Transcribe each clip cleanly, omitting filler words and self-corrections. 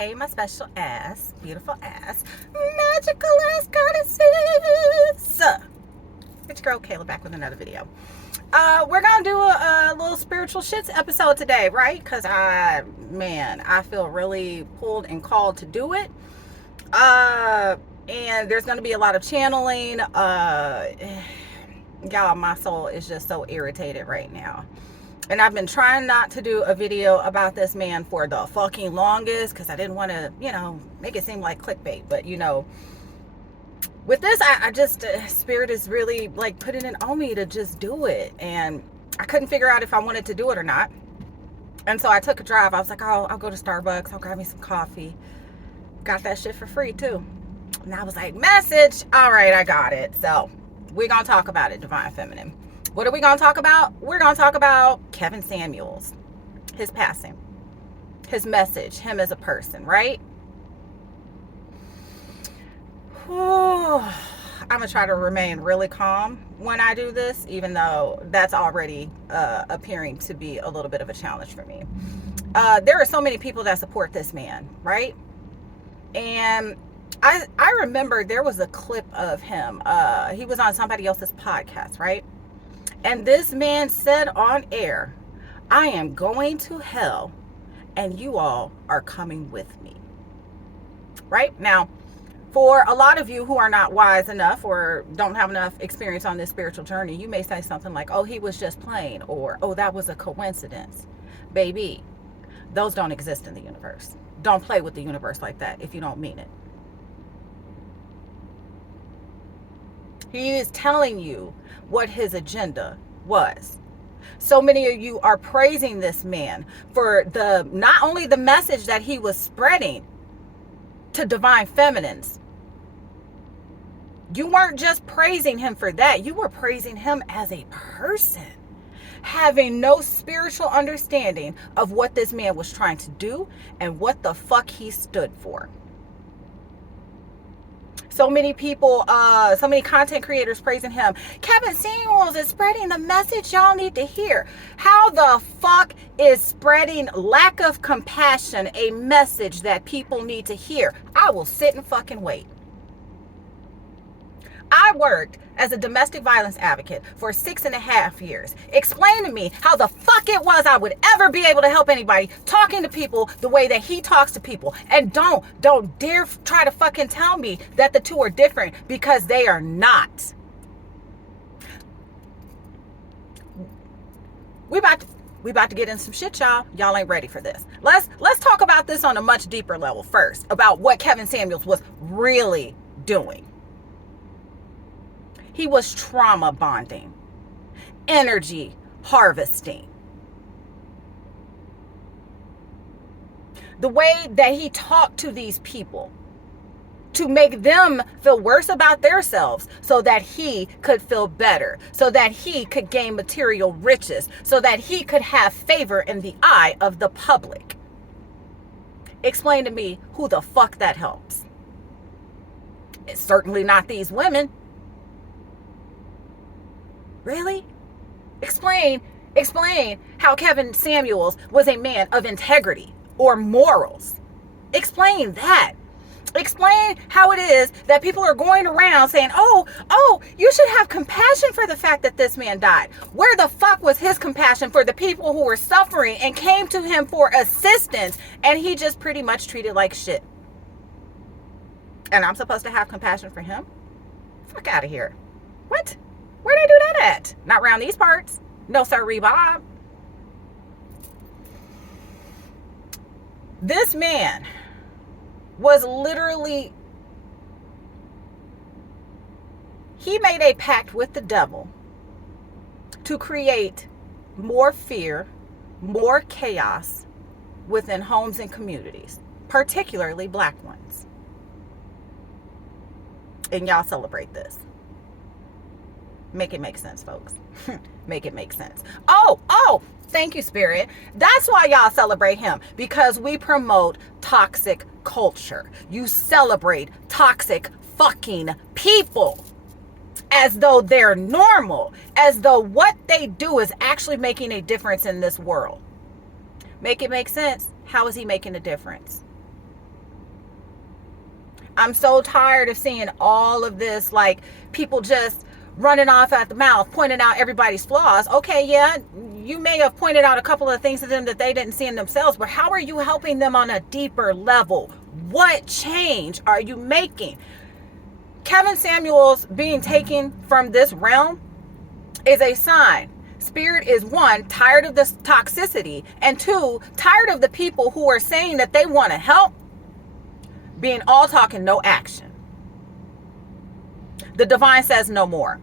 Hey, my special ass, beautiful ass, magical ass goddesses. It's your girl Kayla back with another video. We're gonna do a little spiritual shits episode today, right? Because I feel really pulled and called to do it. And there's gonna be a lot of channeling. Y'all, my soul is just so irritated right now. And I've been trying not to do a video about this man for the fucking longest because I didn't want to, make it seem like clickbait. But, with this, I just, Spirit is really like putting it on me to just do it. And I couldn't figure out if I wanted to do it or not. And so I took a drive. I was like, oh, I'll go to Starbucks. I'll grab me some coffee. Got that shit for free too. And I was like, message. All right, I got it. So we're going to talk about it, Divine Feminine. What are we going to talk about? We're going to talk about Kevin Samuels, his passing, his message, him as a person, right? Whew. I'm going to try to remain really calm when I do this, even though that's already appearing to be a little bit of a challenge for me. There are so many people that support this man, right? And I remember there was a clip of him. He was on somebody else's podcast, right? And this man said on air, I am going to hell and you all are coming with me. Right? Now, for a lot of you who are not wise enough or don't have enough experience on this spiritual journey, you may say something like, oh, he was just playing, or, oh, that was a coincidence. Baby, those don't exist in the universe. Don't play with the universe like that if you don't mean it. He is telling you what his agenda was. So many of you are praising this man for not only the message that he was spreading to divine feminines. You weren't just praising him for that. You were praising him as a person, having no spiritual understanding of what this man was trying to do and what the fuck he stood for. So many people, so many content creators praising him. Kevin Samuels is spreading the message y'all need to hear. How the fuck is spreading lack of compassion a message that people need to hear? I will sit and fucking wait. I worked as a domestic violence advocate for 6.5 years. Explain to me how the fuck it was I would ever be able to help anybody talking to people the way that he talks to people. And don't dare try to fucking tell me that the two are different, because they are not. We about to get in some shit, y'all. Y'all ain't ready for this. Let's talk about this on a much deeper level first, about what Kevin Samuels was really doing. He was trauma bonding, energy harvesting. The way that he talked to these people to make them feel worse about themselves so that he could feel better, so that he could gain material riches, so that he could have favor in the eye of the public. Explain to me who the fuck that helps. It's certainly not these women. Really? Explain how Kevin Samuels was a man of integrity or morals. Explain that. Explain how it is that people are going around saying, oh, you should have compassion for the fact that this man died. Where the fuck was his compassion for the people who were suffering and came to him for assistance, and he just pretty much treated like shit? And I'm supposed to have compassion for him? Fuck out of here. What? Where they do that at? Not around these parts. No, sir, Bob. This man was literally, he made a pact with the devil to create more fear, more chaos within homes and communities, particularly black ones. And y'all celebrate this. Make it make sense, folks. Make it make sense. Oh, thank you, Spirit. That's why y'all celebrate him, because we promote toxic culture. You celebrate toxic fucking people as though they're normal, as though what they do is actually making a difference in this world. Make it make sense. How is he making a difference? I'm so tired of seeing all of this, like, people just running off at the mouth, pointing out everybody's flaws. Okay, yeah, you may have pointed out a couple of things to them that they didn't see in themselves, but how are you helping them on a deeper level? What change are you making? Kevin Samuels being taken from this realm is a sign. Spirit is, one, tired of this toxicity, and two, tired of the people who are saying that they want to help being all talk and no action. The divine says no more.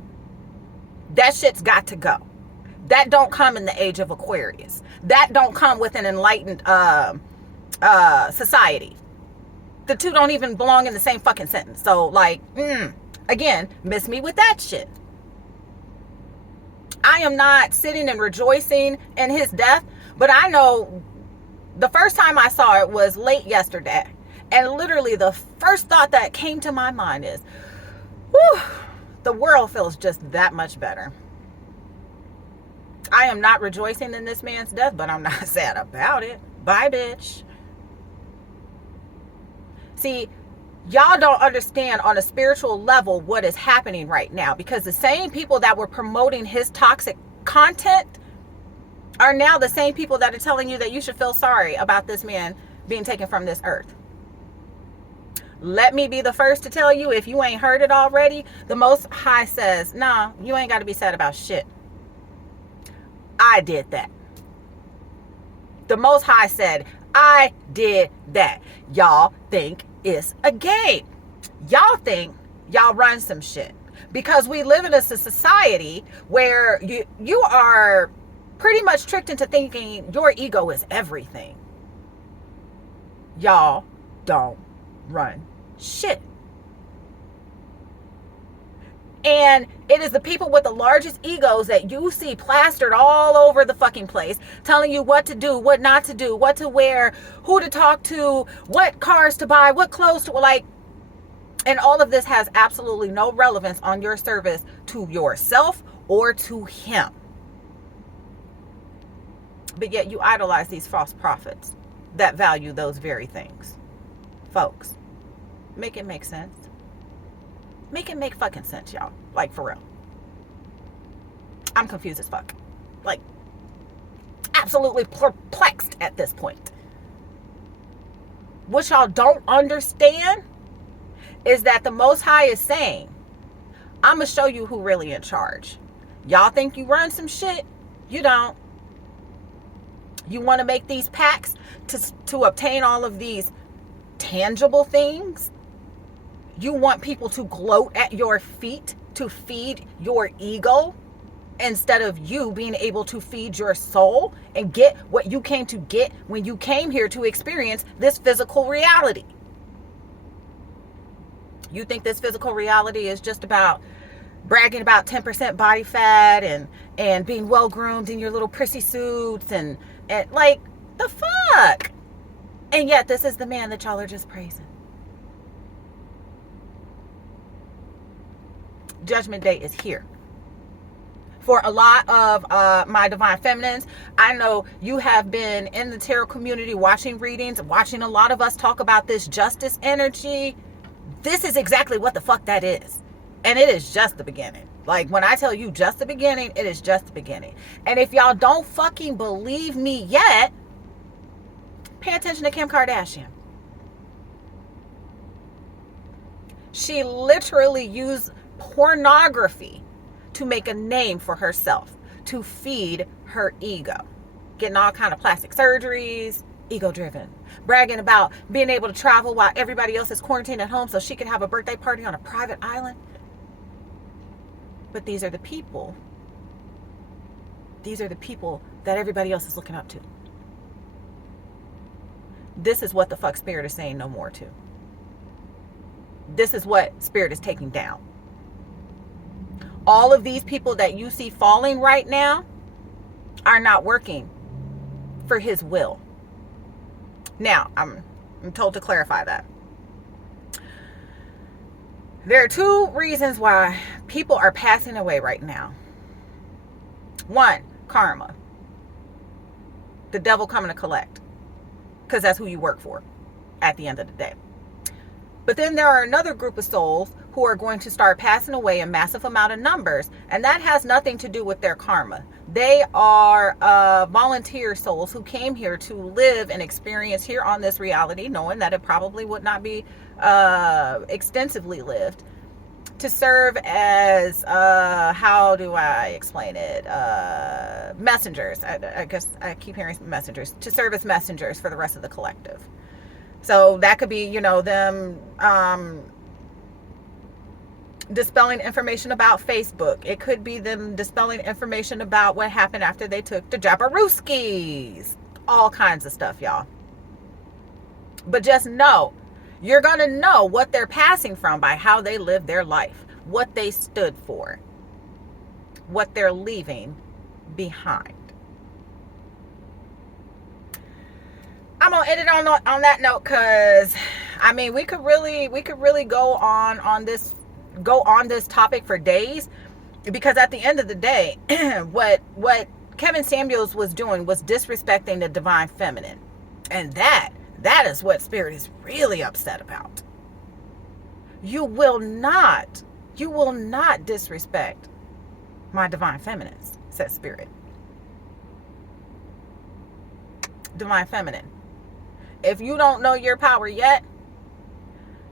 That shit's got to go. That don't come in the age of Aquarius. That don't come with an enlightened society. The two don't even belong in the same fucking sentence. So, like, again, miss me with that shit. I am not sitting and rejoicing in his death, but I know the first time I saw it was late yesterday. And literally the first thought that came to my mind is, whew, the world feels just that much better. I am not rejoicing in this man's death, but I'm not sad about it. Bye, bitch. See, y'all don't understand on a spiritual level what is happening right now, because the same people that were promoting his toxic content are now the same people that are telling you that you should feel sorry about this man being taken from this earth. Let me be the first to tell you, if you ain't heard it already, the Most High says, nah, you ain't got to be sad about shit. I did that. The Most High said, I did that. Y'all think it's a game. Y'all think y'all run some shit. Because we live in a society where you are pretty much tricked into thinking your ego is everything. Y'all don't run shit. And it is the people with the largest egos that you see plastered all over the fucking place, telling you what to do, what not to do, what to wear, who to talk to, what cars to buy, what clothes to, like, and all of this has absolutely no relevance on your service to yourself or to him. But yet you idolize these false prophets that value those very things. Folks, make it make sense. Make it make fucking sense, y'all. Like, for real. I'm confused as fuck. Like, absolutely perplexed at this point. What y'all don't understand is that the Most High is saying, I'm going to show you who really in charge. Y'all think you run some shit? You don't. You want to make these pacts to obtain all of these tangible things? You want people to gloat at your feet to feed your ego instead of you being able to feed your soul and get what you came to get when you came here to experience this physical reality. You think this physical reality is just about bragging about 10% body fat and being well groomed in your little prissy suits and like, the fuck? And yet this is the man that y'all are just praising. Judgment Day is here. For a lot of my divine feminines, I know you have been in the tarot community watching readings, watching a lot of us talk about this justice energy. This is exactly what the fuck that is. And it is just the beginning. Like, when I tell you just the beginning, it is just the beginning. And if y'all don't fucking believe me yet, pay attention to Kim Kardashian. She literally used pornography to make a name for herself, to feed her ego, getting all kind of plastic surgeries, ego driven, bragging about being able to travel while everybody else is quarantined at home so she can have a birthday party on a private island. But these are the people that everybody else is looking up to. This is what the fuck Spirit is saying no more to. This is what Spirit is taking down. All of these people that you see falling right now are not working for his will. Now, I'm told to clarify that. There are two reasons why people are passing away right now. One, karma. The devil coming to collect. Because that's who you work for at the end of the day. But then there are another group of souls who are going to start passing away in massive amount of numbers, and that has nothing to do with their karma. They are volunteer souls who came here to live and experience here on this reality, knowing that it probably would not be extensively lived, to serve as how do I explain it, messengers. I guess I keep hearing messengers, to serve as messengers for the rest of the collective. So that could be, you know, them dispelling information about Facebook. It could be them dispelling information about what happened after they took the Jabarooskis. All kinds of stuff, y'all. But just know, you're going to know what they're passing from by how they live their life, what they stood for, what they're leaving behind. I'm gonna end it on that note, because I mean we could really go on this topic for days, because at the end of the day, what Kevin Samuels was doing was disrespecting the divine feminine, and that is what Spirit is really upset about. You will not disrespect my divine feminines, says Spirit. Divine feminine. If you don't know your power yet,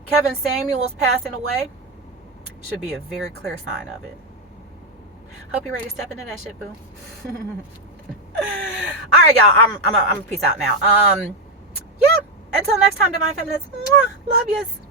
Kevin Samuels passing away should be a very clear sign of it. Hope you're ready to step into that shit, boo. All right, y'all. I'm peace out now. Yeah. Until next time, divine feminists. Love yous.